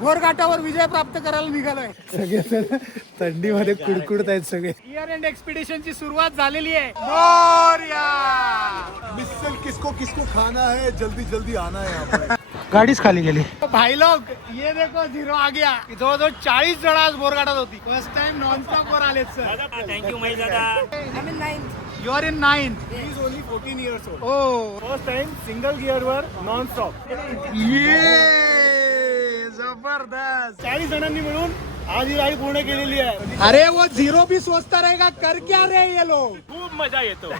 घोरघाटावर विजय प्राप्त करायला निघालोय. सगळे थंडीमध्ये कुडकुडत आहेत सगळे. इयर एंड एक्सपिडिशनची सुरुवात झालेली आहे. मोरया मिसल किसको किसको खाना है, जल्दी जल्दी आना है यहाँ पे. गाडीच खाली गेली. भाई लोग ये देखो झिरो आ गया. जवळजवळ 40 जण आज बोरघाटात होती. फर्स्ट टाइम नॉन स्टॉप वर आलेत सर. थँक्यू महेश दादा. You are in 9th. He is only 14 years old. Oh First time single gear वर non stop. ये जबरदस्त. 40 जणांनी मिळून आज ही राईड पूर्ण केलेली आहे. अरे वो झिरो भी सोचता रहेगा कर क्या रहे ये लोग. खूप मजा येतो.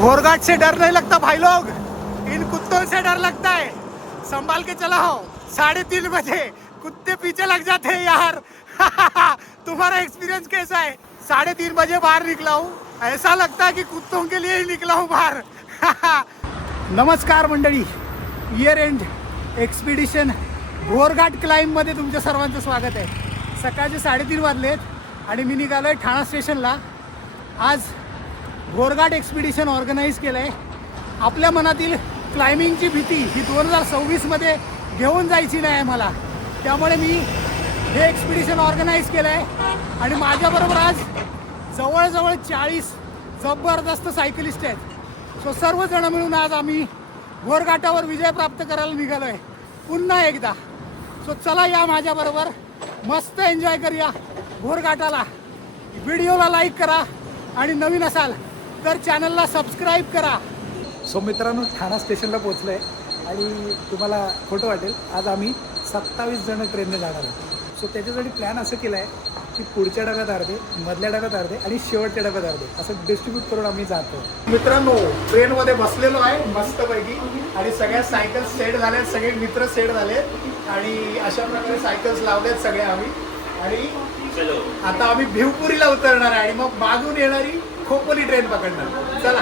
घोरघाट से डर नहीं लगता भाई लोग, इन कुत्तों से डर लगता है. संभाल के चला हो. 3:30 बजे कुत्ते पीछे लग जाते हैं यार. तुम्हारा एक्सपीरियंस कैसा है? 3:30 बजे बाहर निकला हूँ, ऐसा लगता है कि कुत्तों के लिए ही निकला हूँ बाहर. नमस्कार मंडळी, इयर एंड एक्सपिडिशन घोरघाट क्लाइंबमध्ये तुमच्या सर्वांचं स्वागत आहे. सकाळचे 3:30 वाजलेत आणि मी निघालोय ठाणा स्टेशनला. आज घोरघाट एक्सपिडिशन ऑर्गनाईज केलं आहे. आपल्या मनातील क्लाइम्बिंगची भीती ही 2026मध्ये घेऊन जायची नाही आहे मला. त्यामुळे मी हे एक्सपिडिशन ऑर्गनाईज केलं आहे आणि माझ्याबरोबर आज जवळजवळ 40 जबरदस्त सायकलिस्ट आहेत. सो सर्वजण मिळून आज आम्ही घोरघाटावर विजय प्राप्त करायला निघालो आहे पुन्हा एकदा. सो चला या माझ्याबरोबर, मस्त एन्जॉय करूया घोरघाटाला. व्हिडिओला लाईक करा आणि नवीन असाल तर चॅनलला सबस्क्राईब करा. सो मित्रांनो, ठाणा स्टेशनला पोहोचलो आहे आणि तुम्हाला खोटं वाटेल, आज आम्ही 27 जण ट्रेनने जाणार आहोत. सो त्याच्यासाठी प्लॅन असं केलं आहे की पुढच्या डब्यात अर्धे, मधल्या डब्यात अर्धे आणि शेवटच्या डब्यात अर्धे असं डिस्ट्रीब्यूट करून आम्ही जातो. मित्रांनो, ट्रेनमध्ये बसलेलो आहे मस्तपैकी आणि सगळ्या सायकल सेट झाल्यात, सगळे मित्र सेट झालेत आणि अशा प्रकारे सायकल्स लावल्यात सगळ्या आम्ही. आणि आता आम्ही भिवपुरीला उतरणार आहे आणि मग मागून येणारी खोपोली ट्रेन पकडणार. चला.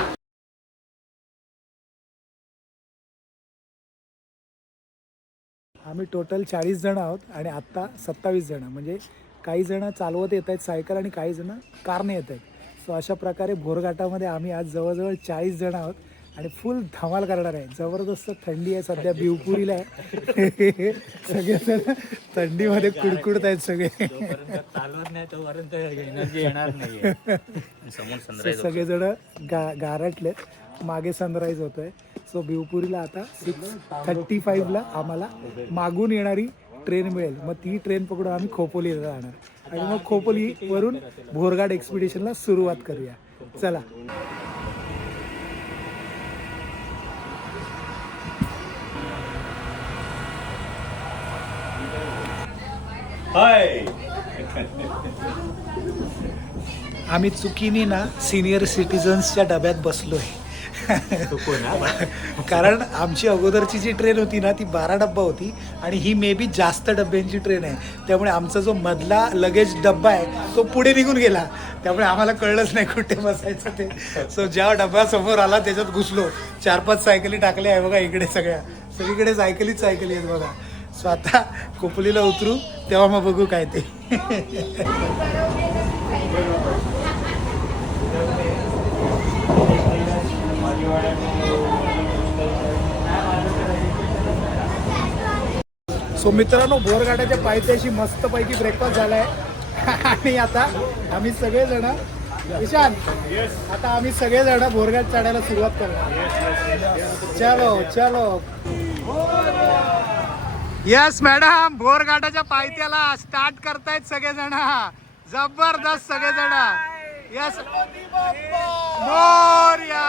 आम्ही टोटल 40 जण आहोत आणि आत्ता 27 जण, म्हणजे काही जण चालवत येत आहेत सायकल आणि काही जण कारने येत आहेत. सो अशा प्रकारे घोरघाटामध्ये आम्ही आज जवळजवळ 40 जण आहोत आणि फुल धमाल करणार आहे. जबरदस्त थंडी आहे सध्या भिवपुरीला आहे. सगळेजण थंडीमध्ये कुडकुडत आहेत सगळे. चालवत नाही तोपर्यंत एनर्जी येणार नाही. सगळेजण गारटलेत. मागे सनराईज होतोय. सो भिवपुरीला आता 6:35ला आम्हाला मागून येणारी ट्रेन मिळेल. मग ती ट्रेन पकडून आम्ही खोपोलीला जाणार आणि मग खोपोलीवरून घोरघाट एक्सपिडिशनला सुरुवात करूया. चला. हाय. आम्ही चुकीने ना सिनियर सिटीजन्सच्या डब्यात बसलोय. कारण आमची अगोदरची जी ट्रेन होती ना ती 12 डब्बा होती आणि ही मे बी जास्त डब्यांची ट्रेन आहे. त्यामुळे आमचा जो मधला लगेज डब्बा आहे तो पुढे निघून गेला. त्यामुळे आम्हाला कळलंच नाही कुठे बसायचं ते. सो ज्या डब्बा समोर आला त्याच्यात घुसलो. 4-5 सायकली टाकल्या आहे बघा इकडे. सगळीकडे सायकलीच आहेत बघा. सो आता खोपोलीला उतरू तेव्हा मग बघू काय ते. सो मित्रांनो, घोरघाटाच्या पायथ्याशी मस्तपैकी ब्रेकफास्ट झालाय आणि आता आम्ही सगळेजण विशाल आता आम्ही सगळेजण घोरघाट चढायला सुरुवात करणार. चलो चलो. यस मॅडम, घोरघाटाच्या पायथ्याला स्टार्ट करतायत सगळेजण. जबरदस्त सगळेजण. यस. मोरया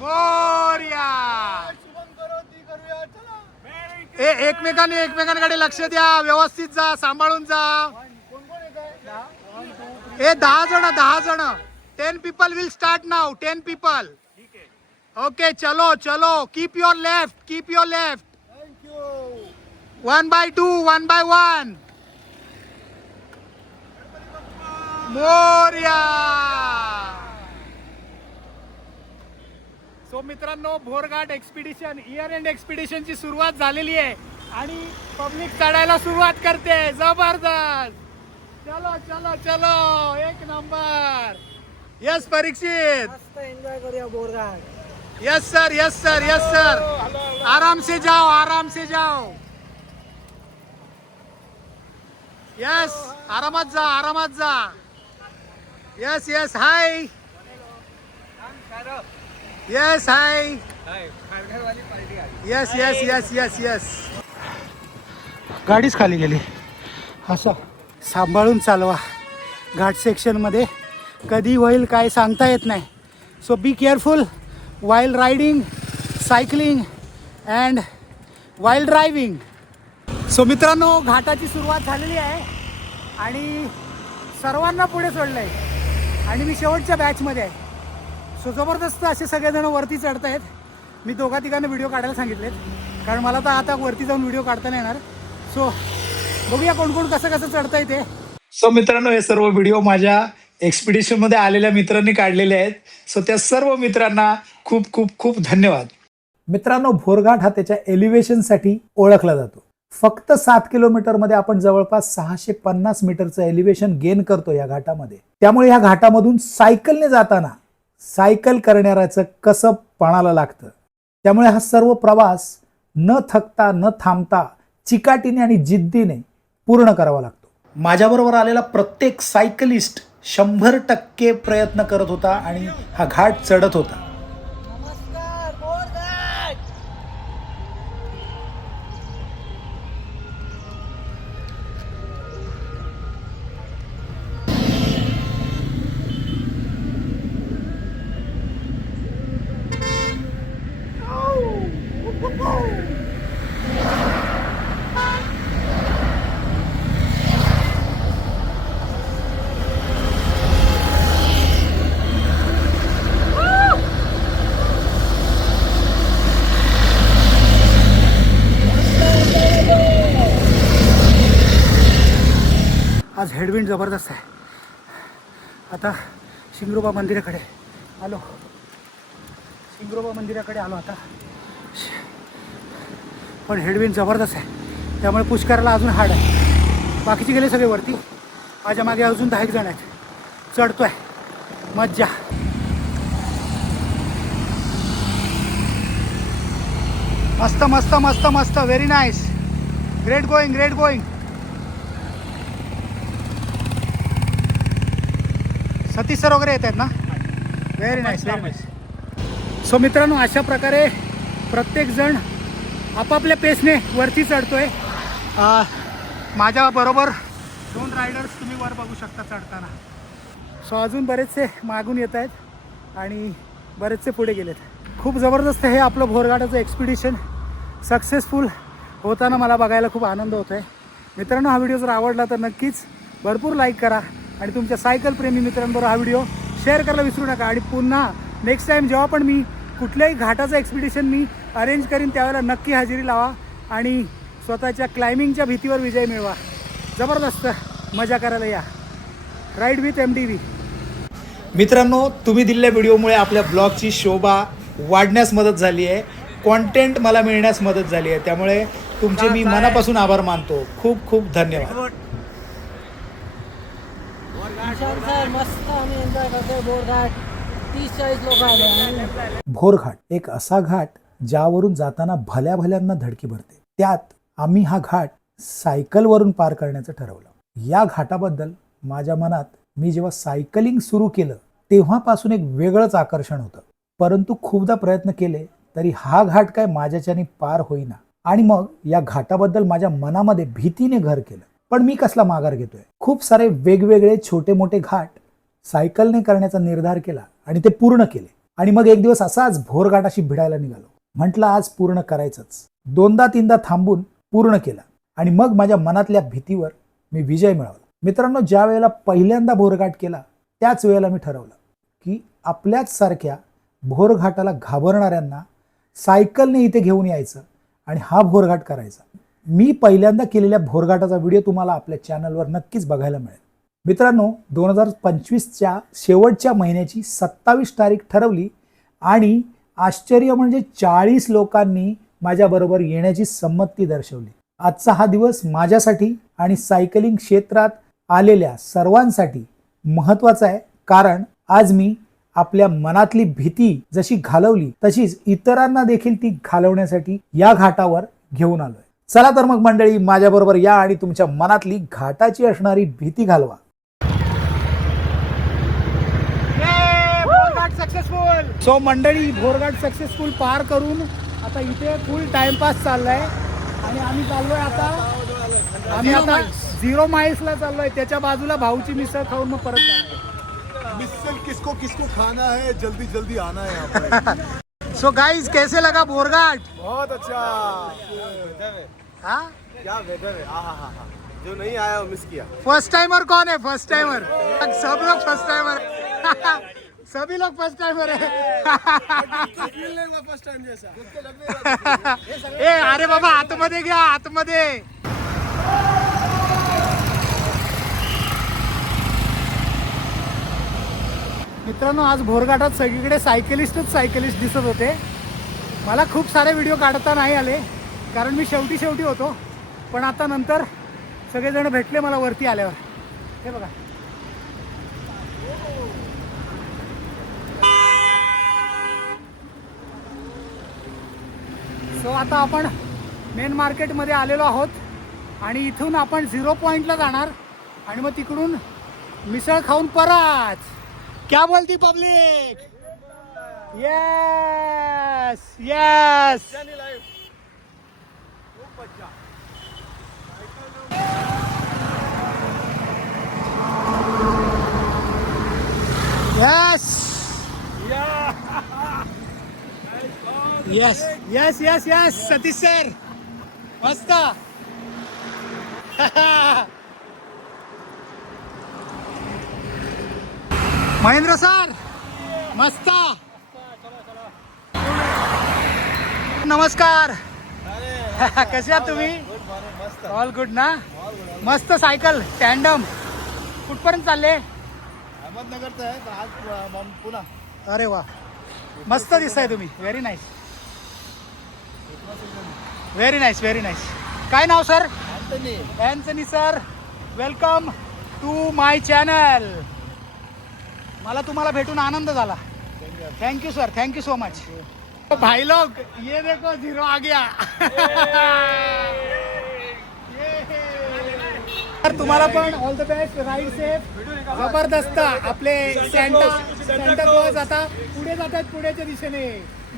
मोरया. एकमेकांकडे लक्ष द्या, व्यवस्थित जा, सांभाळून जा. 10 जण. 10 people will start now. 10 people. Okay, चलो चलो. Keep your left. 1 by 2, 1 by 1. Morya. So मित्रांनो, घोरघाट एक्सपिडिशन इयर एंड एक्सपिडिशनची सुरुवात झालेली आहे आणि पब्लिक चढायला सुरुवात करते. जबरदस्त. चलो चलो चलो. एक नंबर. यस परीक्षित, मस्त एन्जॉय करूया Borghat. Yes sir, yes sir, yes sir. आराम से जाओ, आराम से जाओ. यस, आरामात जा, आरामात जा. Yes yes, hi. Yes hi. Yes yes yes yes yes. गाडीच खाली गेली. असं सांभाळून चालवा. घाट सेक्शनमध्ये कधी होईल काय सांगता येत नाही. So be careful while riding, cycling and while driving. So मित्रांनो, घाटाची सुरुवात झालेली आहे आणि सर्वांना पुढे सोडलं आहे आणि मी शेवटच्या बॅचमध्ये आहे. सो जबरदस्त असे सगळेजण वरती चढत आहेत. मी दोघा तिघांना व्हिडिओ काढायला सांगितलेत कारण मला तर आता वरती जाऊन व्हिडिओ काढता नाही येणार. सो बघूया कोण कोण कसं कसं चढता येते. सो मित्रांनो, हे सर्व व्हिडिओ माझ्या एक्सपिडिशनमध्ये आलेल्या मित्रांनी काढलेले आहेत. सो त्या सर्व मित्रांना खूप खूप खूप धन्यवाद. मित्रांनो, भोरघाट हा त्याच्या एलिव्हेशनसाठी ओळखला जातो. फक्त 7 किलोमीटरमध्ये आपण जवळपास 650 मीटरचं एलिव्हेशन गेन करतो या घाटामध्ये. त्यामुळे या घाटामधून सायकलने जाताना सायकल करणाऱ्याचं कसं पणाला लागतं. त्यामुळे हा सर्व प्रवास न थकता न थांबता चिकाटीने आणि जिद्दीने पूर्ण करावा लागतो. माझ्याबरोबर आलेला प्रत्येक सायकलिस्ट 100% प्रयत्न करत होता आणि हा घाट चढत होता. नमस्कार बोरघाट. आज हेडविंड जबरदस्त आहे. आता शिंगरोबा मंदिराकडे आलो. शिंगरोबा मंदिराकडे आलो आता. पण हेडविंड जबरदस्त आहे त्यामुळे पुश करायला अजून हार्ड आहे. बाकीचे गेले सगळे वरती. माझ्या मागे अजून 10 जण आहेत. चढतोय, मज्जा. मस्त मस्त मस्त मस्त. Very nice. Great going, great going. Satish sir वगैरे येत आहेत ना. Very nice, very nice. So मित्रांनो, अशा प्रकारे प्रत्येकजण आपापल्या पेसने वरती चढतोय. माझ्याबरोबर 2 रायडर्स तुम्ही वर बघू शकता चढताना. सो अजून बरेचसे मागून येत आहेत आणि बरेचसे पुढे गेलेत. खूप जबरदस्त हे आपलं भोरघाटाचं एक्सपिडिशन सक्सेसफुल होताना मला बघायला खूप आनंद होतो आहे. मित्रांनो, हा व्हिडिओ जर आवडला तर नक्कीच भरपूर लाईक करा आणि तुमच्या सायकल प्रेमी मित्रांबरोबर हा व्हिडिओ शेअर करायला विसरू नका. आणि पुन्हा नेक्स्ट टाईम जेव्हा पण मी कुठल्याही घाटाचं एक्सपिडिशन मी अरेंज करीन त्यावेळेला नक्की हजेरी लावा आणि स्वतःच्या क्लाइम्बिंगच्या भीतीवर विजय मिळवा. जबरदस्त मजा करायला या. Ride with MTV. मित्रांनो, तुम्ही दिलेल्या व्हिडिओमुळे आपल्या ब्लॉगची शोभा वाढण्यास मदत झाली आहे. कॉन्टेंट मला मिळण्यास मदत झाली आहे. त्यामुळे तुमचे मी मनापासून आभार मानतो. खूप खूप धन्यवाद. विशाल सर, मस्त आम्ही एन्जॉय करतोय बोरघाट. 30-40 लोक आले. भोरघाट एक असा घाट ज्यावरून जाताना भल्या भल्यांना धडकी भरते. त्यात आम्ही हा घाट सायकलवरून पार करण्याचं ठरवलं. या घाटाबद्दल माझ्या मनात मी जेव्हा सायकलिंग सुरू केलं तेव्हापासून एक वेगळंच आकर्षण होतं. परंतु खूपदा प्रयत्न केले तरी हा घाट काय माझ्याच्याने पार होईना आणि मग या घाटाबद्दल माझ्या मनामध्ये भीतीने घर केलं. पण मी कसला माघार घेतोय. खूप सारे वेगवेगळे छोटे मोठे घाट सायकलने करण्याचा निर्धार केला आणि ते पूर्ण केले. आणि मग एक दिवस असाच भोरघाटाशी भिडायला निघालो. म्हटलं आज पूर्ण करायचंच. 2दा-3दा थांबून पूर्ण केला आणि मग माझ्या मनातल्या भीतीवर मी विजय मिळवला. मित्रांनो, ज्या वेळेला पहिल्यांदा भोरघाट केला त्याच वेळेला मी ठरवलं की आपल्याच सारख्या भोरघाटाला घाबरणाऱ्यांना सायकलने इथे घेऊन यायचं आणि हा भोरघाट करायचा. मी पहिल्यांदा केलेल्या भोरघाटाचा व्हिडिओ तुम्हाला आपल्या चॅनलवर नक्कीच बघायला मिळेल. मित्रांनो, 2025च्या शेवटच्या महिन्याची 27 तारीख ठरवली आणि आश्चर्य म्हणजे 40 लोकांनी माझ्याबरोबर येण्याची संमती दर्शवली. आजचा हा दिवस माझ्यासाठी आणि सायकलिंग क्षेत्रात आलेल्या सर्वांसाठी महत्त्वाचा आहे. कारण आज मी आपल्या मनातली भीती जशी घालवली तशीच इतरांना देखील ती घालवण्यासाठी या घाटावर घेऊन आलोय. चला तर मग मंडळी, माझ्याबरोबर या आणि तुमच्या मनातली घाटाची असणारी भीती घालवा. सक्सेसफुल. सो मंडळी, भोरघाट सक्सेसफुल पार करून आता इथे फुल टाइमपास चाललाय आणि आम्ही चाललोय आता 0 माइल्सला चाललोय. त्याच्या बाजूला भाऊची मिसळ खाऊन मग परत जाणार. मिसल किसको किसको खाना है, जल्दी जल्दी आना है यहाँ पे. सो गाइस, कैसे लगा भोरघाट? बहुत अच्छा. हाँ, क्या वेदर है. आहा, जो नहीं आया वो मिस किया. फर्स्ट टाइमर कौन है? फर्स्ट टाइमर सब लोग फर्स्ट टाइमर सभी लोग फर्स्ट टाइमर है. फर्स्ट टाइम जैसा. ए अरे बाबा, आतमध्ये घ्या, आतमध्ये. मित्रांनो, आज भोरघाटात सगळीकडे सायकलिस्ट दिसत होते. मला खूप सारे व्हिडिओ काढता नाही आले कारण मी शेवटी होतो. पण आता नंतर सगळेजण भेटले मला वरती आल्यावर. हे बघा, सो आता आपण मेन मार्केटमध्ये आलेलो आहोत आणि इथून आपण 0 पॉईंटला जाणार आणि मग तिकडून मिसळ खाऊन परत. क्या बोलती public? Yes yes. Yes yes yes yes yes. Satish sir मस्त. महेंद्र सर मस्त. नमस्कार. कसे आहात तुम्ही? ऑल गुड ना? मस्त. सायकल टँडम कुठपर्यंत चालले? अहमदनगरचं आहे आज पुन्हा. अरे वा, मस्त दिसताय तुम्ही. Very nice, very nice, very nice. काय नाव sir? Anthony sir. Welcome to my channel. मला तुम्हाला भेटून आनंद झाला. Thank you sir, thank you so much. भाई लोग, ये देखो 0 आ गया. तर तुम्हाला पण all the best. Ride safe. जबरदस्त. आपले सेंटा क्लॉज आता पुढे जात आहेत, पुण्याच्या दिशेने.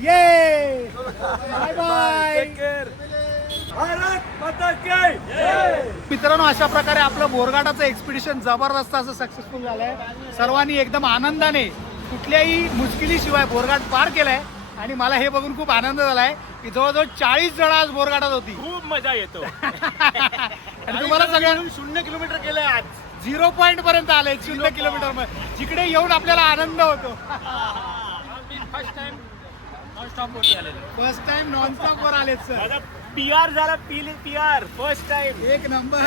ये बाय बाय. मित्रांनो, अशा प्रकारे आपलं बोरघाटाचं एक्सपिडिशन जबरदस्त असं सक्सेसफुल झालंय. सर्वांनी एकदम आनंदाने कुठल्याही मुश्किलीशिवाय बोरघाट पार केलाय आणि मला हे बघून खूप आनंद झालाय की जवळजवळ 40 जण आज बोरघाटात होती. खूप मजा येतो. आणि तुम्हाला सगळ्यांना 0 किलोमीटर केलंय आज. 0 पॉईंट पर्यंत आले. 0 किलोमीटर मध्ये जिकडे येऊन आपल्याला आनंद होतो. फर्स्ट टाइम नॉनस्टॉप वरती आलेलो. फर्स्ट टाइम नॉनस्टॉप वर आलेत सर. माझा PR झाला. PR first time. एक नंबर.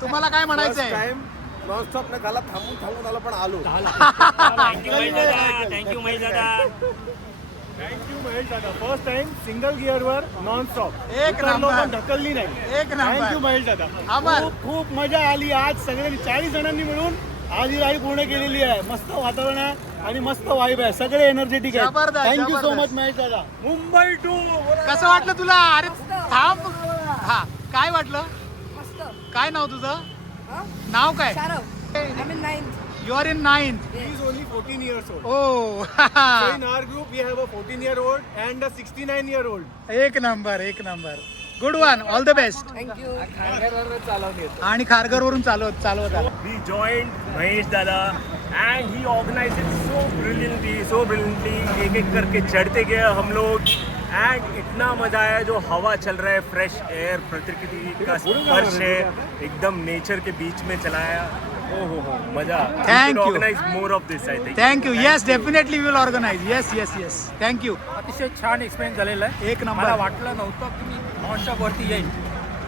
तुम्हाला काय म्हणायचंय? टाइम नॉनस्टॉप न खाला, थांबून आला पण आलो. थँक्यू महेश दादा. थँक्यू महेश दादा. थँक्यू महेश दादा. फर्स्ट टाइम सिंगल गिअर वर नॉनस्टॉप. एक नंबर. ढकलली नाही. एक नंबर. थँक्यू महेश दादा. आभार. खूप मजा आली आज. सगळ्यांनी 40 जणांनी मिळून आज ही राईड पूर्ण केलेली आहे. मस्त वातावरण आहे आणि मस्त वाईब आहे. सगळे एनर्जेटिक आहे. जबरदस्त, थँक्यू सो जबरदस्त. मच महेश दादा. मुंबई टू. कसं वाटलं तुला? अरे थांब. हा, काय वाटलं? काय नाव तुझं? नाव काय? I'm in 9th. You are in 9th. He is only 14 years old. Oh So in our group we have a 14-year-old and a 69-year-old. एक नंबर, एक number. Good one. All the best. Thank you. आणि खारघरवरून चालवत आला. We joined Mahesh Dada and he organized it so brilliantly. एक करके चढ़ते गए हम लोग and इतना मजा आया. जो हवा चल रहा है, फ्रेश एयर, प्रकृति का स्पर्श है, एकदम नेचर के बीच में चलाया. हो मजा. Thank you. Organize more of this, I think. Thank you. Yes, definitely will organise. Yes yes yes. Thank you. अतिशय छान एक्सपिरियन्स झालेला आहे. एक नंबर. मला वाटलं नव्हतं की मी नॉनस्टॉपवरती येईन,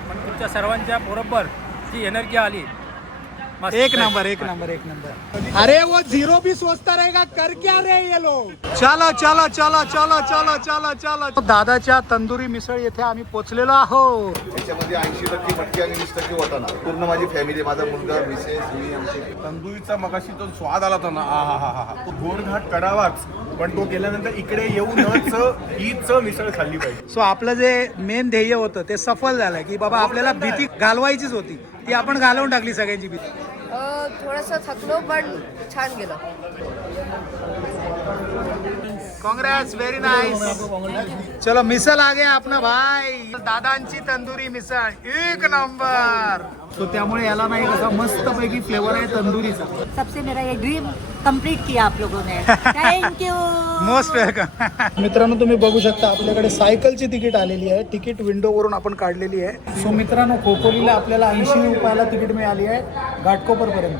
पण तुमच्या सर्वांच्या बरोबर जी एनर्जी आली मस्त एक नंबर एक नंबर एक नंबर. अरे वो जीरो भी सोचता रहेगा कर क्या रे ये लोग. चला चला चला चला चला चला चला. दादाच्या तंदुरी मिसळ येथे आम्ही पोहोचलेलो आहोत. त्याच्यामध्ये 80% मटकी आणि 20% वाटाणा. पूर्ण माझी फॅमिली, माझा मुलगा, मिसेस, मी, आमची. तंदुरीचा मगाशी तो स्वाद आला होता ना, हा तो घोडघाट करावाच, पण तो केल्यानंतर इकडे येऊनच हीच मिसळ खाल्ली पाहिजे. सो आपलं जे मेन ध्येय होतं ते सफल झालं की बाबा आपल्याला भीती घालवायचीच होती ती आपण घालवून टाकली सगळ्यांची भीती. थोडंसं थकलो पण छान गेलं. Congress, very nice. चलो मिसल आ गया अपना भाई. दादांची तंदुरी मिसळ एक नंबर. सो त्यामुळे याला नाही कसा मस्त पैकी फ्लेवर आहे तंदुरीचा. सबसे मेरा ये ड्रीम कंप्लीट किया आप लोगों ने. Thank you. Most welcome. मित्रांनो तुम्ही बघू शकता आपल्याकडे सायकलची तिकीट आलेली आहे. तिकीट विंडो वरून आपण काढलेली आहे. सो मित्रांनो खोपोलीला आपल्याला 80 रुपयाला तिकीट मिळाली आहे घाटकोपर पर्यंत.